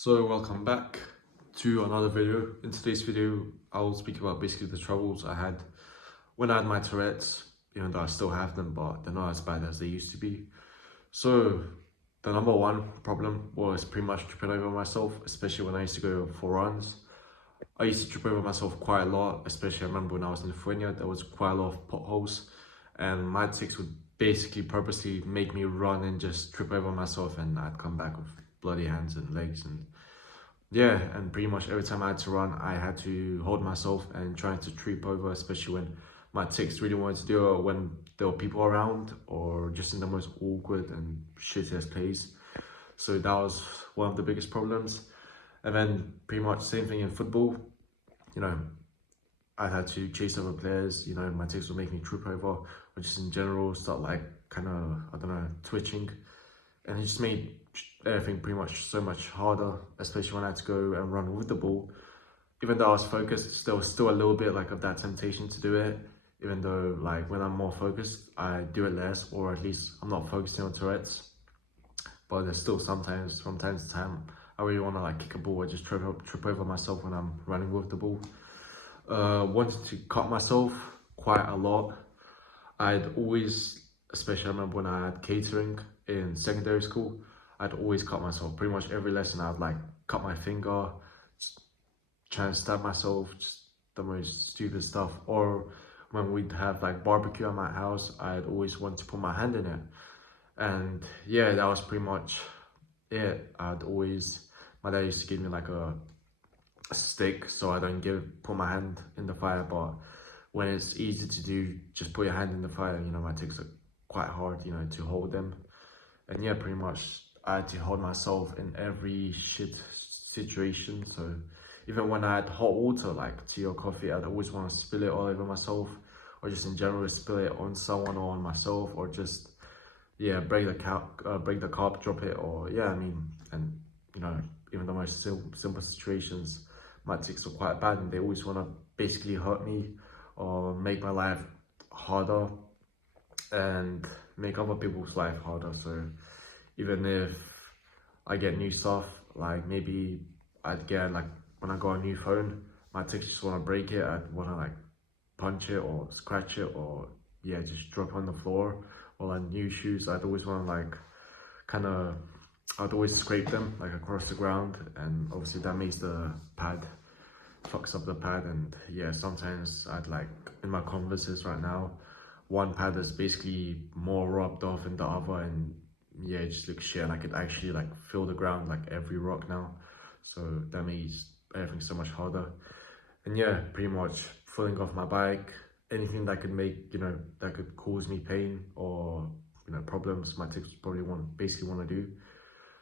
So welcome back to another video. In today's video, I'll speak about basically the troubles I had when I had my Tourette's, even though I still have them, but they're not as bad as they used to be. So the number one problem was pretty much tripping over myself, especially when I used to go for runs. I used to trip over myself quite a lot, especially I remember when I was in Lithuania, there was quite a lot of potholes, and my tics would basically purposely make me run and just trip over myself, and I'd come back with bloody hands and legs. And yeah, and pretty much every time I had to run, I had to hold myself and try to trip over, especially when my tics really wanted to do it, when there were people around or just in the most awkward and shittiest place. So that was one of the biggest problems. And then pretty much same thing in football. You know, I had to chase other players, my tics would make me trip over, or just in general start like kind of, I don't know, twitching. And it just made everything pretty much so much harder, especially when I had to go and run with the ball. Even though I was focused, there was still a little bit like of that temptation to do it. Even though like when I'm more focused, I do it less, or at least I'm not focusing on Tourette's. But there's still sometimes, from time to time, I really want to like kick a ball or just trip over myself when I'm running with the ball. Wanted to cut myself quite a lot. I'd always, especially I remember when I had catering in secondary school, I'd always cut myself. Pretty much every lesson I'd like cut my finger, try and stab myself, just the most stupid stuff. Or when we'd have like barbecue at my house, I'd always want to put my hand in it. And yeah, that was pretty much it. My dad used to give me like a stick so I don't put my hand in the fire, but when it's easy to do, just put your hand in the fire. My tics are quite hard, to hold them. And yeah, pretty much I had to hold myself in every shit situation. So even when I had hot water, like tea or coffee, I'd always want to spill it all over myself, or just in general spill it on someone or on myself, or just break the cup, drop it, or and even the most simple situations, my tics are quite bad, and they always want to basically hurt me or make my life harder and make other people's life harder. So even if I get new stuff, like maybe I'd get like when I got a new phone, my tics just want to break it. I'd want to like punch it or scratch it, or just drop on the floor. Or like new shoes, I'd always want to like I'd always scrape them like across the ground, and obviously that makes the pad, fucks up the pad. And yeah, sometimes I'd like in my Converses right now, one pad is basically more rubbed off than the other, and yeah, it just looks shit. I could actually like feel the ground like every rock now, so that makes everything so much harder. And yeah, pretty much falling off my bike, anything that could make that could cause me pain or problems, my tics probably basically want to do.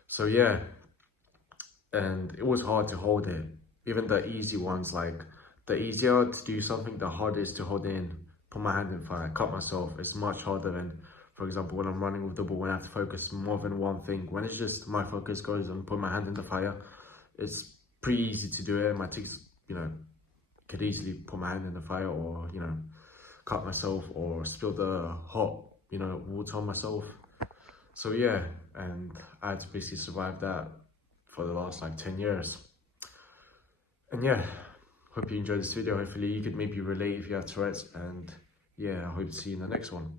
So yeah, and it was hard to hold it. Even the easy ones, like the easier to do something, the harder it is to hold in. Put my hand in fire, cut myself. It's much harder than, for example, when I'm running with the ball, when I have to focus more than one thing. When it's just my focus goes on put my hand in the fire, it's pretty easy to do it. My tics, could easily put my hand in the fire, or cut myself, or spill the hot water on myself. So yeah, and I had to basically survive that for the last like 10 years. And yeah, hope you enjoyed this video. Hopefully you could maybe relate if you have Tourette's, and yeah, I hope to see you in the next one.